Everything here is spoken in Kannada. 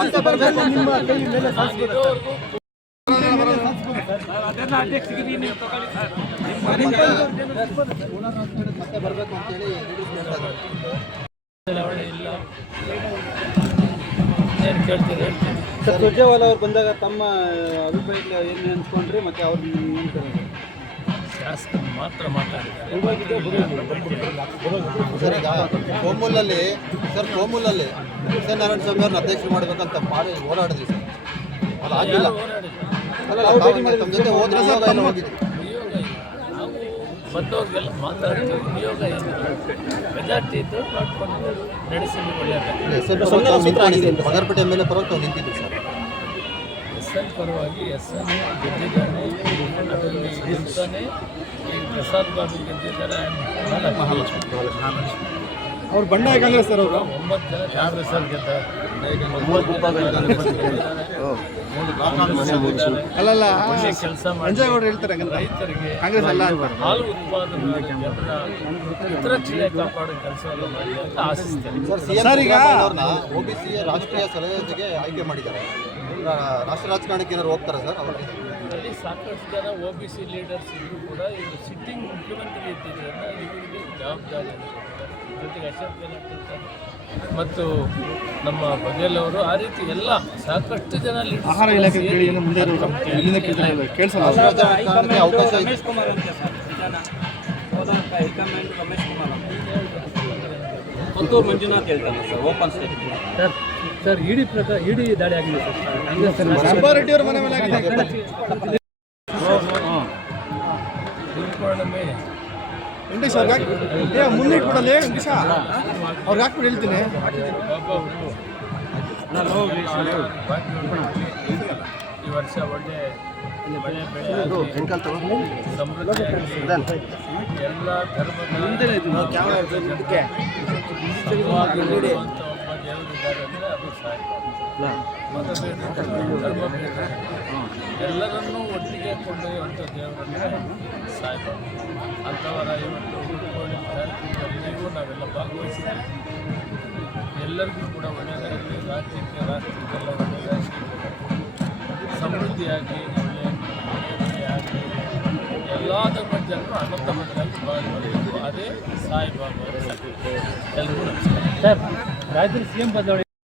ಮತ್ತೆ ಬರಬೇಕು ನಿಮ್ಮ ಕೈ ಮೇಲೆ ಮತ್ತೆ ಬರಬೇಕು ಅಂತೇಳಿ ಸರ್ ಸುರ್ಜೇವಾಲಾ ಅವ್ರು ಬಂದಾಗ ತಮ್ಮ ಅಭಿಪ್ರಾಯ ಏನು ನೆನೆಸ್ಕೊಂಡ್ರಿ ಮತ್ತೆ ಅವ್ರು ಶಾಸಕರು ಮಾತ್ರ ಮಾತಾಡಿದ್ದಾರೆ. ಸರ್ ಈಗ ಕೋಮೂಲಲ್ಲಿ ನಾರಾಯಣ ಸ್ವಾಮಿ ಅವ್ರನ್ನ ಅಧ್ಯಕ್ಷರು ಮಾಡಬೇಕಂತ ಮಾಡಿ ಓಡಾಡಿದ್ವಿ ಸರ್, ಅದು ಆಗಿಲ್ಲ. ತಮ್ಮ ಜೊತೆ ಹೋದ್ರೆ ಹೋಗಿದ್ವಿ, ನಾವು ಬಂದವ್ರಿಗೆಲ್ಲ ಮಾತಾಡ್ತೀವಿ. ನಿಯೋಗ ಏನು ಮೆಜಾರಿಟಿ ಇದ್ದು ಮಾಡ್ಕೊಂಡು ನಡೆಸಿದ್ದು ಒಳ್ಳೆಯದಾಗಿದೆ. ಬಗರ್ಪೇಟೆ ಮೇಲೆ ಪರವಾಗಿ ನಿಂತಿದ್ವಿ ಸರ್. SN ಪರವಾಗಿ SN ಗೆದ್ದಿದ್ದಾನೆ, ಅದರಲ್ಲಿ ಗೆಲ್ತಾನೆ. ಈ ಪ್ರಸಾದ್ ಬಾಬು ಗೆದ್ದಿದ್ದಾರೆ. ಅವ್ರು ಬಂಡಾಯ ಕಾಂಗ್ರೆಸ್ ಸರ್. ಅವರು 9 ಜನ ಕಾಂಗ್ರೆಸ್ ಅವ್ರು ಗೆದ್ದಾರೆ. ಅಲ್ಲಲ್ಲ ಒಳ್ಳೆ ಕೆಲಸ ಮಾಡಿ ರೈತರಿಗೆ ಹಾಲು ಉತ್ಪಾದನೆ ಹಿತರಕ್ಷಣೆ ಕಾಪಾಡೋ ಕೆಲಸವನ್ನು ಮಾಡಿ ಅಂತ ಆಶಿಸ್ತೇನೆ. ಸರ್, ಈಗ ಅವ್ರನ್ನ OBC ರಾಷ್ಟ್ರೀಯ ಸಲಹೆಗೆ ಆಯ್ಕೆ ಮಾಡಿದ್ದಾರೆ. ರಾಷ್ಟ್ರ ರಾಜಕಾರಣಕ್ಕೆ ಏನಾದ್ರು ಹೋಗ್ತಾರೆ ಸರ್? ಅಲ್ಲಿ ಸಾಕಷ್ಟು ಜನ OBC ಲೀಡರ್ಸ್ ಇದ್ದರೂ ಕೂಡ ಇವರು ಸಿಟ್ಟಿಂಗ್ ಮುಖ್ಯಮಂತ್ರಿ ಇದ್ದಿದ್ದರಿಂದ ಇವರಿಗೆ ಜವಾಬ್ದಾರಿ ಜೊತೆಗೆ ಅಶೋಕ್ ಗೆಹ್ಲೋಟ್ ಮತ್ತು ನಮ್ಮ ಬಘೇಲ್ ಅವರು ಆ ರೀತಿ ಎಲ್ಲ ಸಾಕಷ್ಟು ಜನ ಆಹಾರ ಇಲಾಖೆ ಪುತ್ತೂರು ಮಂಜುನಾಥ್ ಹೇಳ್ತಾನೆ ಸರ್, ಓಪನ್ ಸ್ಟೇಟ್ಮೆಂಟ್. ಸರ್ ಇಡಿ ದಾಳಿ ಆಗಿದೆ ಸರ್. ಸುಬ್ಬಾರೆಡ್ಡಿ ಅವರ ಮನೆ ಮೇಲೆ ಆಗಿದೆ. ಇಂಗ್ಲೀಷ್ ಅವ್ರಿಗೆ ಮುಂದೆ ಇಟ್ಬಿಡಲ್ಲ, ಇಂಗ್ಲೀಷ ಅವ್ರಿಗೆ ಹಾಕ್ಬಿಟ್ಟು ಹೇಳ್ತೀನಿ. ಈ ವರ್ಷ ಒಳ್ಳೆ ಮಳೆ ಬೆಳೆ ಸಮೃದ್ಧಿ ಎಲ್ಲ ಧರ್ಮದ ದೇವರಿದ್ದಾರೆ ಅಂದರೆ ಅದು ಸಾಧ್ಯ. ಮತಭೇದ ಧರ್ಮಭೇದ ಎಲ್ಲರನ್ನೂ ಒಟ್ಟಿಗೆ ಕೊಂಡೊಯ್ಯುವಂಥ ದೇವರನ್ನೇ ಸಾಯ್ಬಾಬು. ಅಂಥವರ ಇವತ್ತು ಹುಡುಕೋಳಿ ಕಾರ್ಯಕ್ರಮದಲ್ಲಿಯೂ ನಾವೆಲ್ಲ ಭಾಗವಹಿಸಿದ್ದೀವಿ. ಎಲ್ಲರಿಗೂ ಕೂಡ ಒಳ್ಳೆಯದಾಗಲಿ, ರಾಜ್ಯಕ್ಕೆಲ್ಲ ಒಳ್ಳೆಯದಾಗಿ ಸಮೃದ್ಧಿಯಾಗಿ ಒಳ್ಳೆಯ ಆಗಲಿ ಎಲ್ಲ ಧರ್ಮದ ಜನರು ಅಣ್ಣತಮ್ಮರಾಗಿ ಬಾಳಬೇಕು. ಅದೇ ಸಾಯಿಬಾಬಾ ಅವರ ಎಲ್ಲರಿಗೂ ನಮಸ್ಕಾರ. ಸರ್, ರಾಜ್ಯದಲ್ಲಿ CM ಬದಲಾವಣೆ